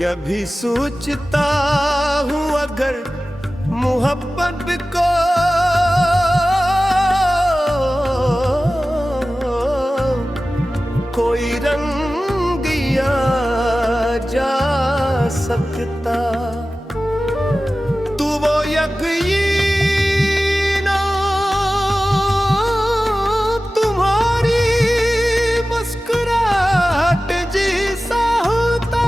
कभी सोचता हूँ अगर मोहब्बत को कोई रंग दिया जा सकता, तू वो यकीन तुम्हारी मुस्कुराहट जैसा होता।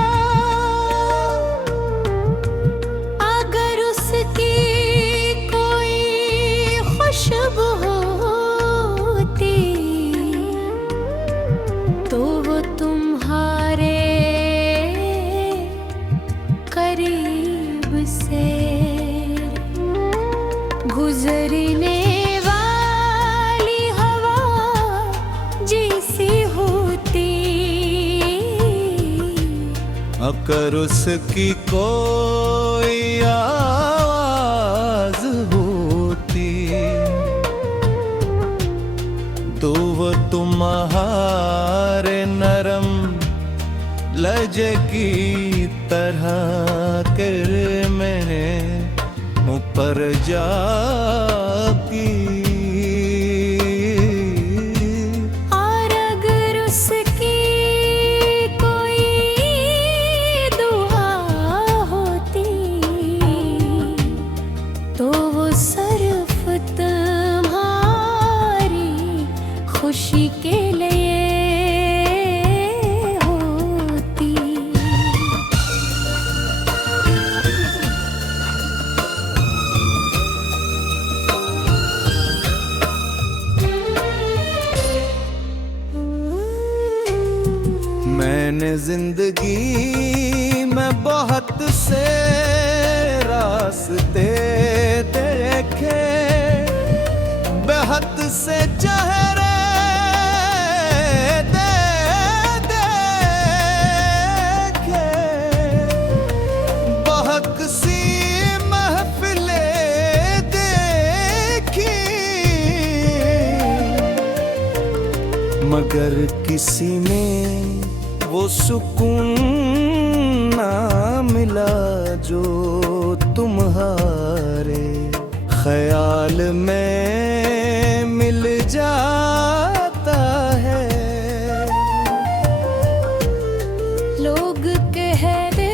अगर उसकी कोई खुशबू होती तो वो तुम्हारे करीब से गुजरने वाली हवा जैसी होती। अगर उसकी कोई आवाज होती तो वो तुम्हारे नरम लहजे की तरह कर मेरे ऊपर जाती। और अगर उसकी कोई दुआ होती तो वो सिर्फ तुम्हारी खुशी के लिए होती। मैंने जिंदगी में बहुत से रास्ते देखे, बेहद से चेहरे देखे, बहुत सी महफिलें देखी, मगर किसी में वो सुकून ना मिला जो तुम्हारे ख्याल में मिल जाता है। लोग कहते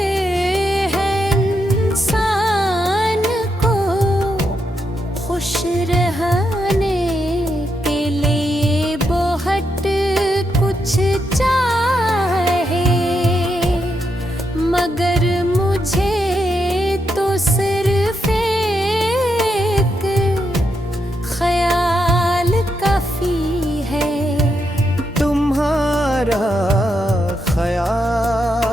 हैं इंसान को खुश रहने के लिए बहुत कुछ चाहिए, मगर मुझे तो सिर्फ एक ख्याल काफी है। तुम्हारा ख्याल।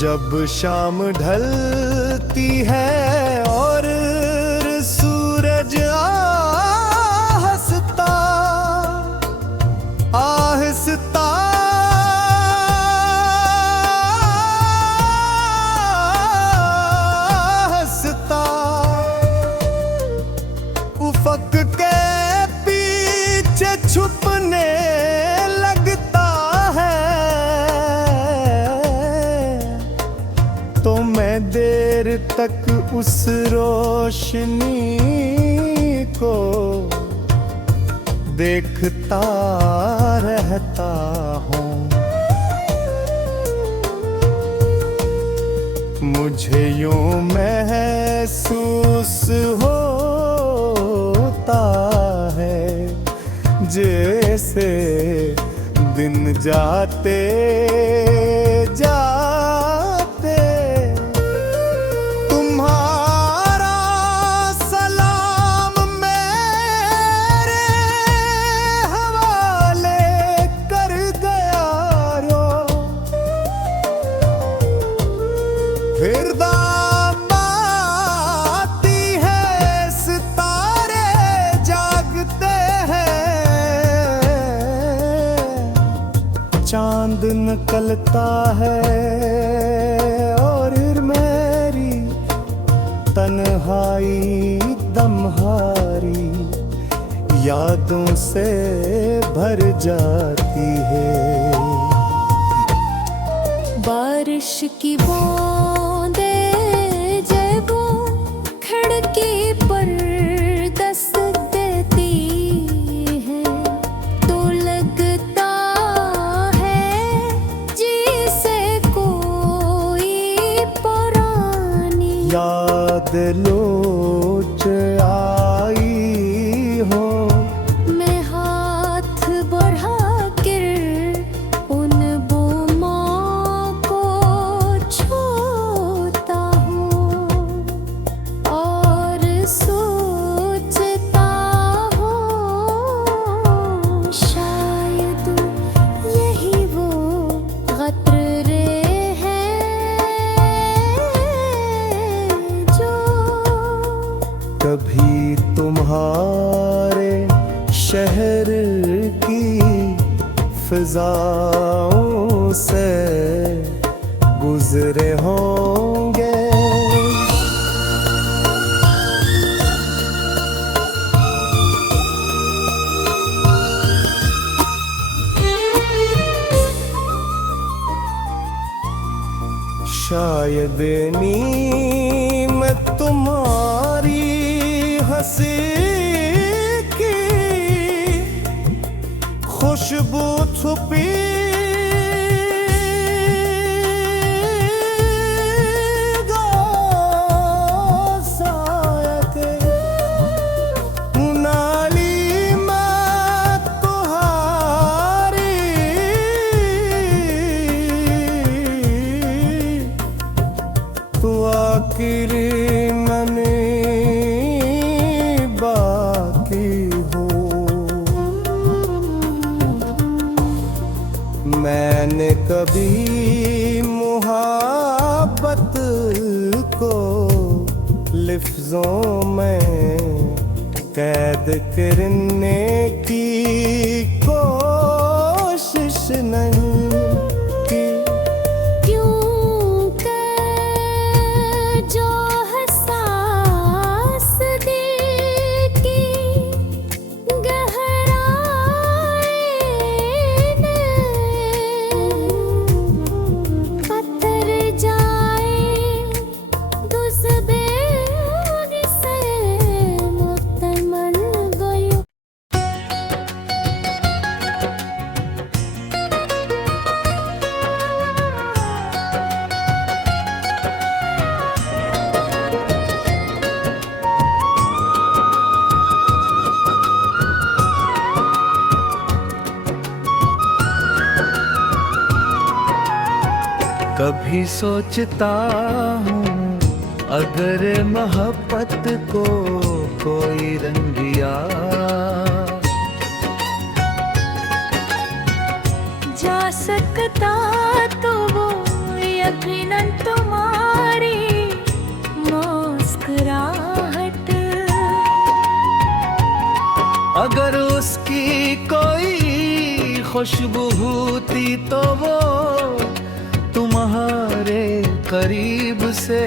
जब शाम ढलती है और सूरज आहिस्ता आहिस्ता आहिस्ता उफक के पीछे छुपने लगता है, तो मैं देर तक उस रोशनी को देखता रहता हूँ। मुझे यूं महसूस होता है जैसे दिन जाते जाते तुम्हारा सलाम मेरे हवाले कर गया रो। फिर दामाती है सितारे जागते हैं, चांद निकलता है और फिर मेरी तन्हाई दमहारी यादों से भर जाती है। बारिश की बूंदे जब खिड़की पर दस्तक देती है तो लगता है जैसे कोई पुरानी याद लोच आई हो, मैं हाथ बढ़ा कर उन बुमों को छूता हूँ और सोचता हूँ शायद यही वो क़तरे हैं जो कभी तुम्हारे शहर की फिजाओं से गुजरे होंगे। शायद नीम तुम्हारी हंसी की खुशबू छुपी नाली में तुम्हारी तू आखिरी मने बाकी हो। मैंने कभी मुहब्बत को लफ्जों में कैद करने की कोशिश नहीं की। जो हसास दिल की गहराई में पत्थर जाए दुस्बे से मुतमन गयो। कभी सोचता हूँ अगर मोहब्बत को कोई रंगिया जा सकता तो वो यकीनन तुम्हारी मुस्कुराहट। अगर उसकी कोई खुशबू होती तो वो तुम्हारे करीब से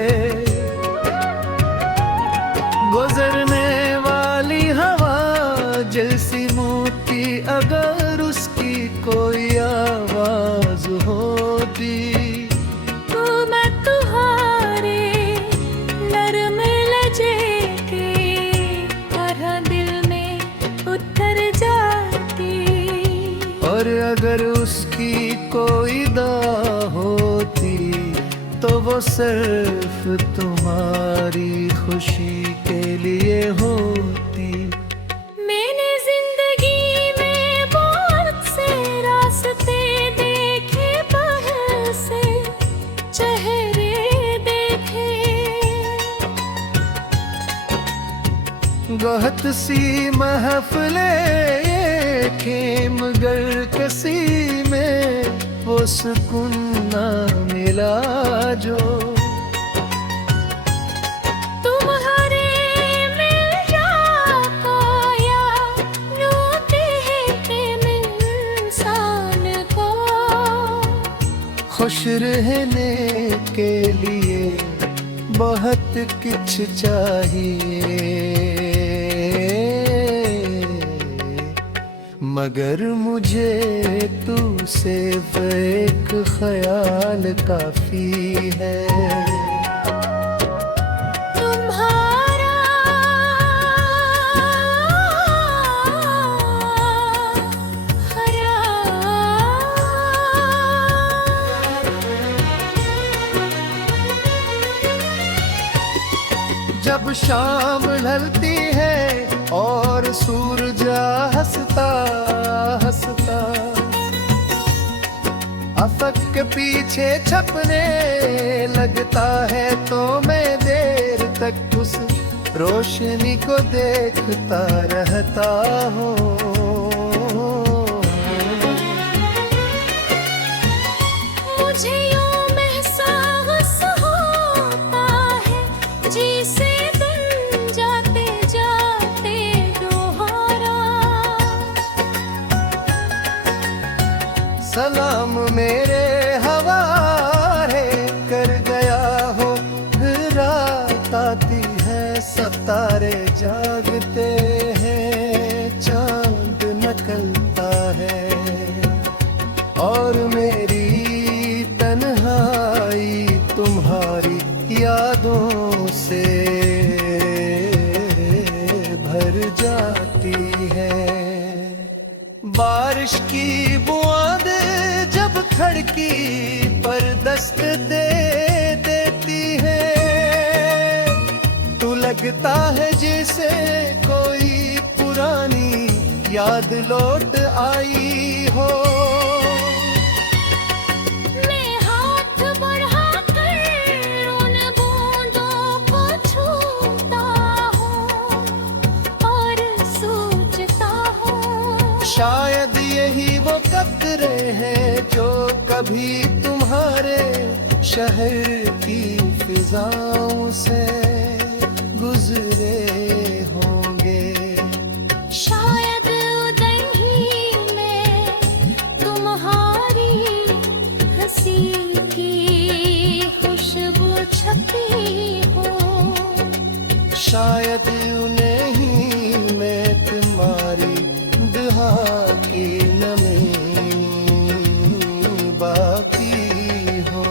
गुजरने वाली हवा जैसी मोती अगर उसकी कोई आवाज होती तो मैं तुम्हारे नरम लहजे के तरह दिल में उतर जाती। और अगर उसकी कोई दा होती तो वो सिर्फ तुम्हारी खुशी के लिए होती। मैंने जिंदगी में बहुत से रास्ते देखे, बाहर से चेहरे देखे। बहुत सी महफिलें खेम गर कसी में वो सुकून ना मिला जो तुम्हारे मिल जाया रोते हैं प्रेम इंसान को। खुश रहने के लिए बहुत कुछ चाहिए, मगर मुझे तू सिर्फ एक ख्याल काफी है। तुम्हारा जब शाम ढलती है और सूरज हंसता हंसता अफक के पीछे छपने लगता है, तो मैं देर तक उस रोशनी को देखता रहता हूँ। मुझे यूं महसूस होता है जैसे दिन जाते जाते दोबारा। सलाम मेरे हवाले कर गया हो, फिर रात आती है, सितारे जागते हैं, चांद निकलता है, और मेरी तन्हाई तुम्हारी यादों से भर जाती है। बारिश की बूंद जब खिड़की पर दस्तक दे देती है, तो लगता है जैसे कोई पुरानी याद लौट आई हो। मैं हाथ बढ़ाकर उन बूंदों को छूता हूँ और सोचता हूँ, शायद यही वो कतरे हैं जो कभी तुम्हारे शहर की फिजाओं से गुजरे होंगे। शायद उधर ही में तुम्हारी हंसी की खुशबू छपी हो। शायद उन्हें ही में तुम्हारी दुआ की नमी बाकी हो।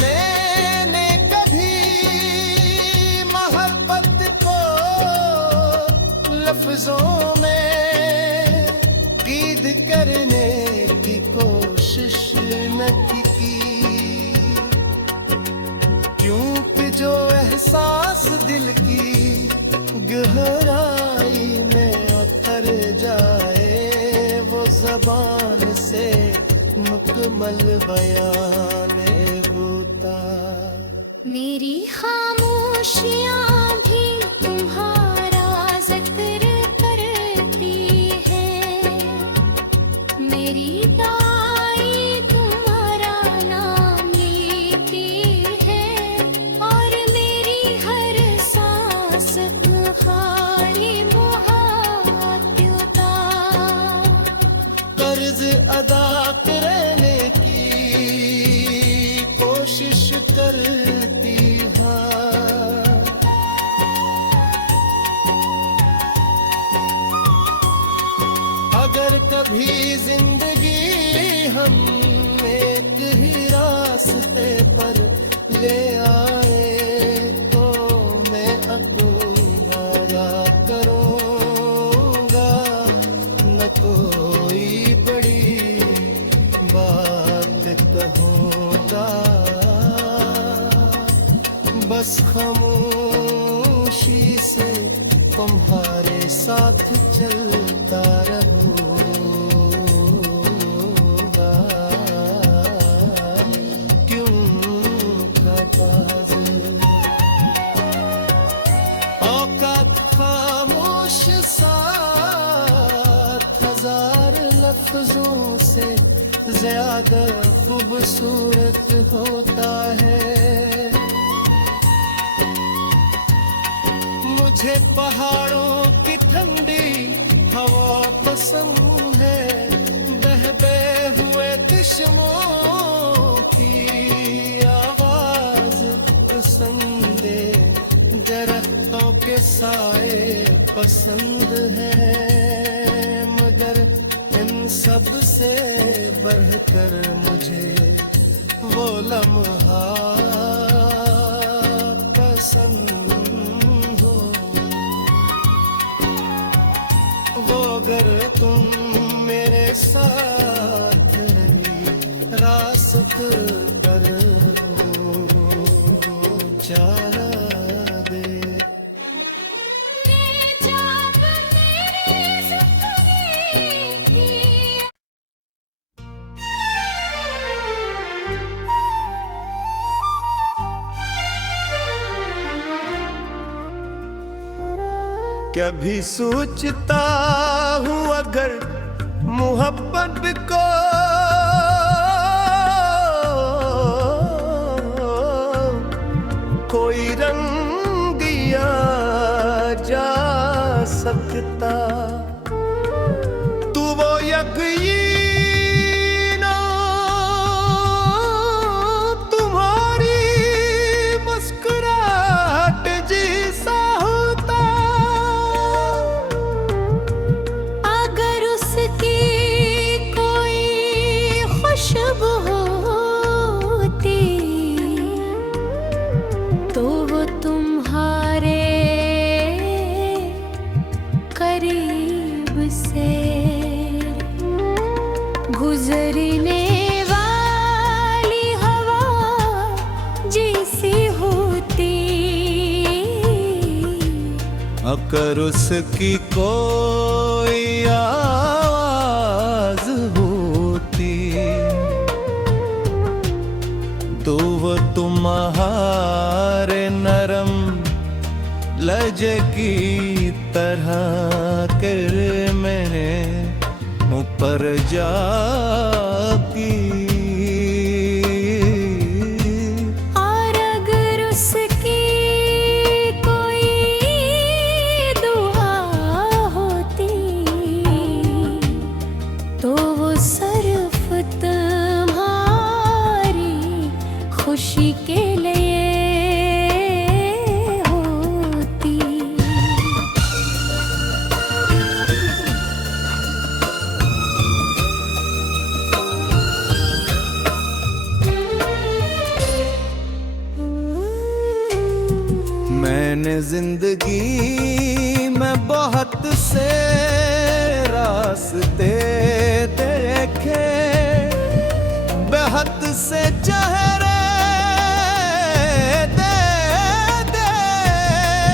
मैंने कभी मोहब्बत को लफ्जों में कीद करने की कोशिश न की, क्योंकि जो एहसास दिल की गहराई में उतर जाए, वो ज़बान से मुकम्मल बयान होता। मेरी खामोशियाँ भी तुम्हारा जिक्र करती है, मेरी दाई तुम्हारा नाम लेती है, और मेरी हर सांस बुखारी मुहाद्युता। कर्ज अदा करने की कोशिश करती हाँ, अगर कभी जिंदगी हम एक ही रास्ते पर ले आए, तो मैं अकुबारा करूँगा, न कोई बड़ी बात कहूँगा, बस खामोशी से तुम्हारे साथ चलता रहूँगा। क्यों खपाज औकात खामोश साथ हजार लफ्जों से ज्यादा खूबसूरत होता है। मुझे पहाड़ों की ठंडी हवा पसंद है, बहते हुए चश्मों की आवाज पसंद है, दरख्तों के साए पसंद है, मगर इन सब से बढ़कर मुझे वो लम्हा पसंद हो, वो अगर तुम मेरे साथ रासत पर चला दे। कभी सोचता हूँ अगर मोहब्बत को कोई रंग दिया जा सकता, तू वो यकीना तुम्हारी मुस्कुराहट जैसा होता, अगर उसकी कोई खुशबू होती तो वो तुम्हारे करीब से गुजरने वाली हवा जैसी होती, अगर उसकी कोई आवाज होती तो वो तुम्हारे नरम लहजे की तरह कर मेरे ऊपर जाती, और अगर उसकी कोई दुआ होती तो वो सिर्फ तुम्हारी खुशी के लिए होती। मैंने जिंदगी में बहुत से रास्ते देखे, बेहद से चेहरे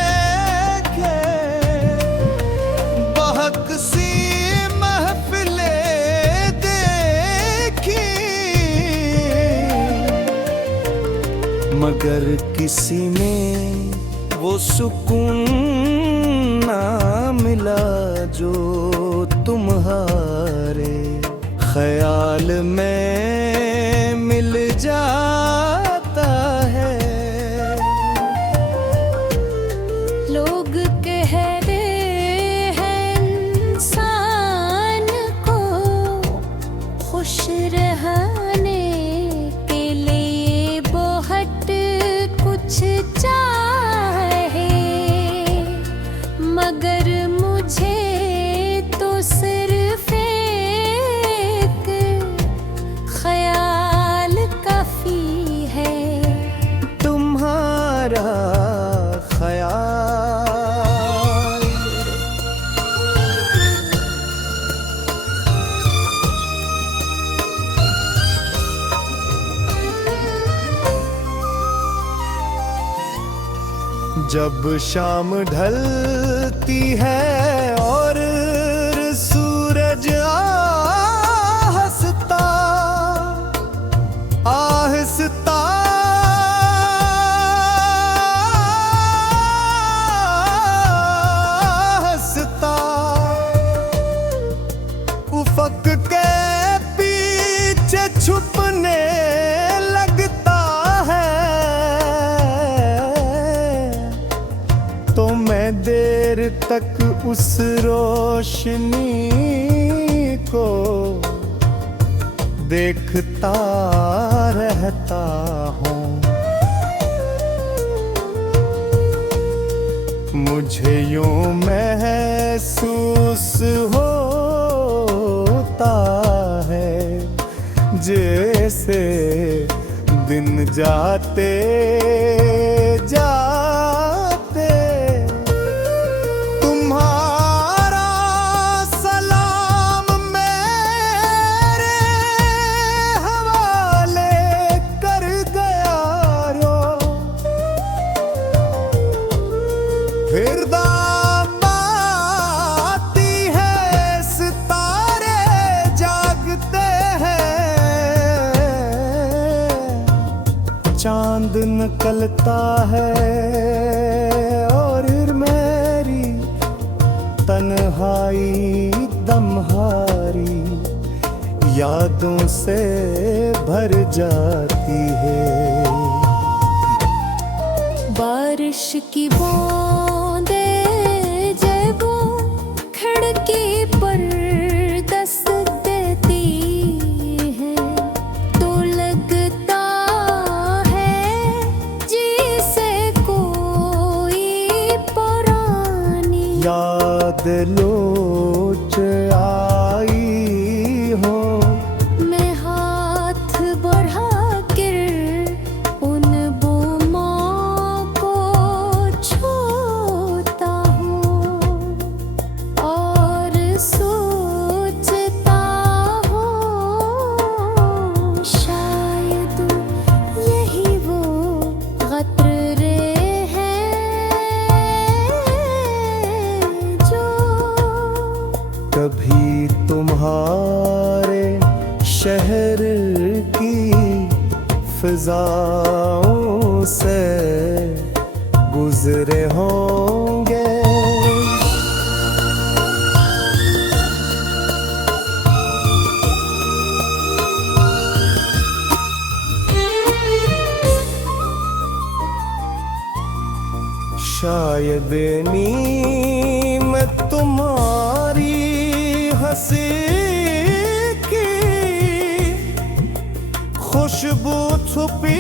देखे, बहुत सी महफिलें देखी, मगर किसी में वो सुकून ना मिला जो तुम्हारे ख्याल में मिल जाता है। लोग कहते हैं इंसान को खुश रहने के लिए बहुत कुछ चाहिए, मगर मुझे तो सिर्फ एक ख्याल काफी है, तुम्हारा ख्याल। जब शाम ढलती है और सूरज आहिस्ता आहिस्ता आहिस्ता उफक के पीछे छुपने लगता है, तो मैं उस रोशनी को देखता रहता हूँ। मुझे यूं महसूस होता है जैसे दिन जाते जाते तुम्हारा सलाम मेरे हवाले कर गया रो। फिर दामाती है सितारे जागते हैं, चांद निकलता है और फिर मेरी तन्हाई दमहारी यादों से भर जाती है। बारिश की बूंदें जब खिड़की पर दस्तक देती हैं तो लगता है जैसे कोई पुरानी याद लोच आई हो, मैं हाथ बढ़ा कर उन बुमों को छूता हूँ और सोचता हूँ शायद यही वो क़तरे कभी तुम्हारे शहर की फिजाओं से गुजरे होंगे। शायद नीम तुम्हारी हंसी की खुशबू छुपी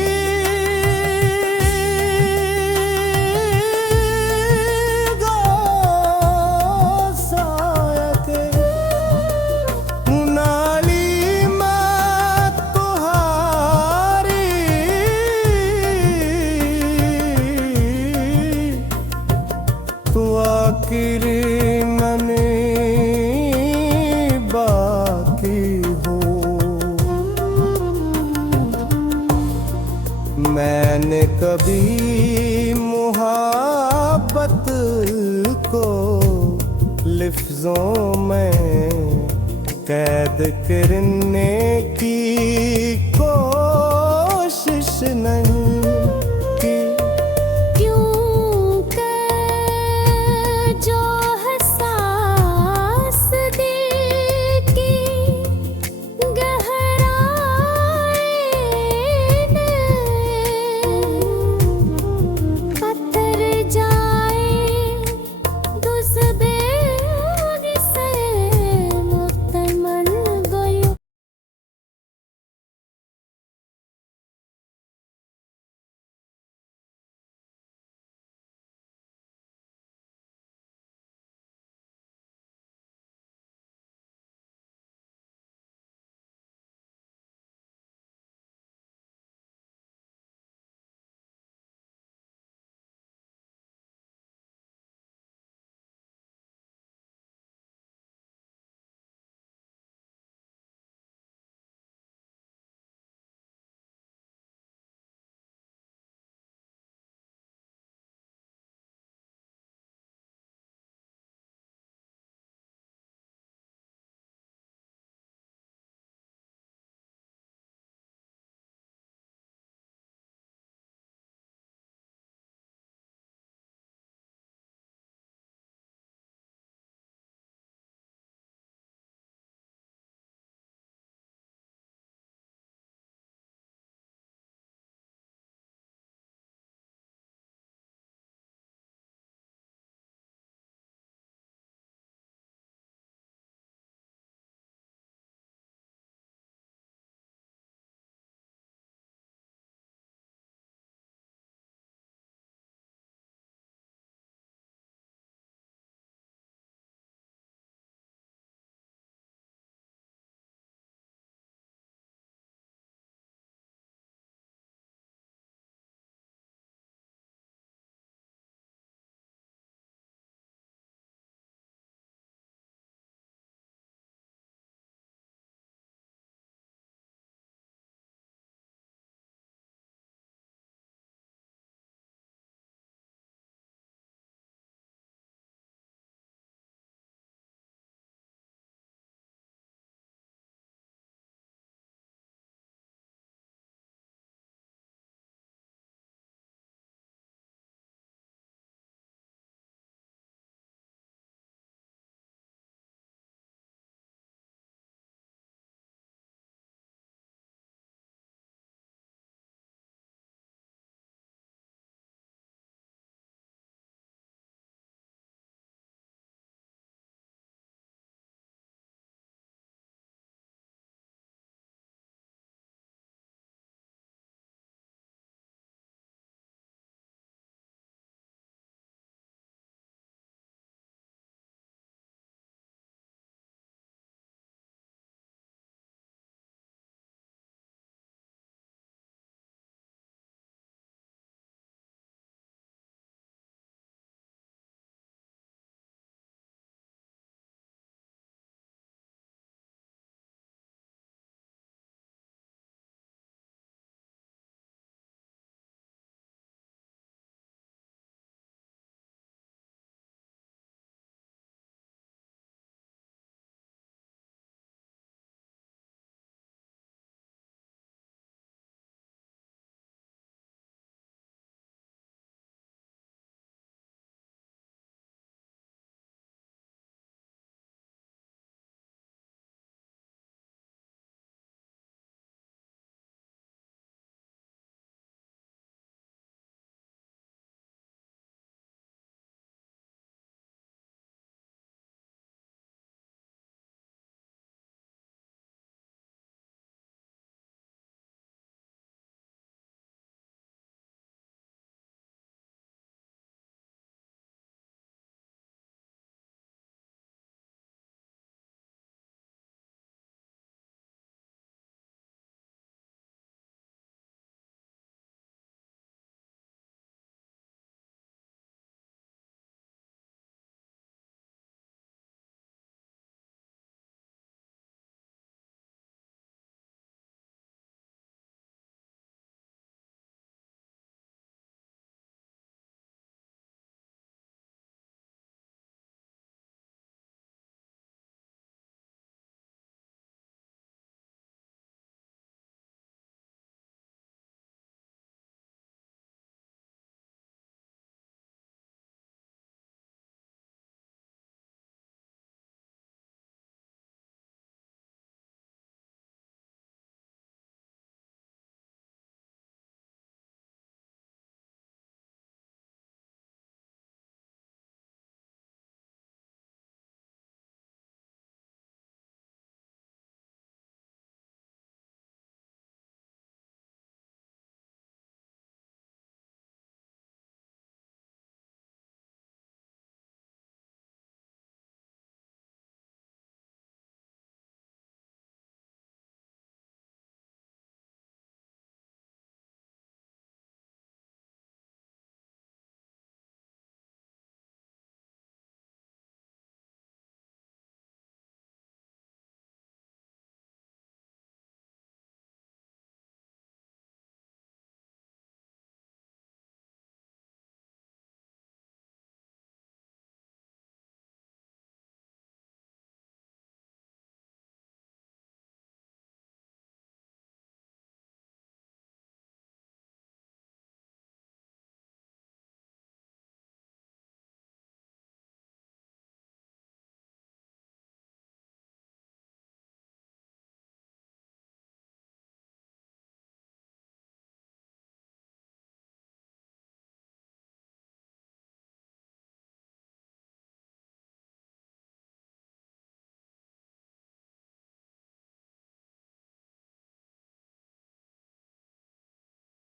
आखिरी मने बाकी हो। मैंने कभी मुहब्बत को लफ्जों में कैद करने की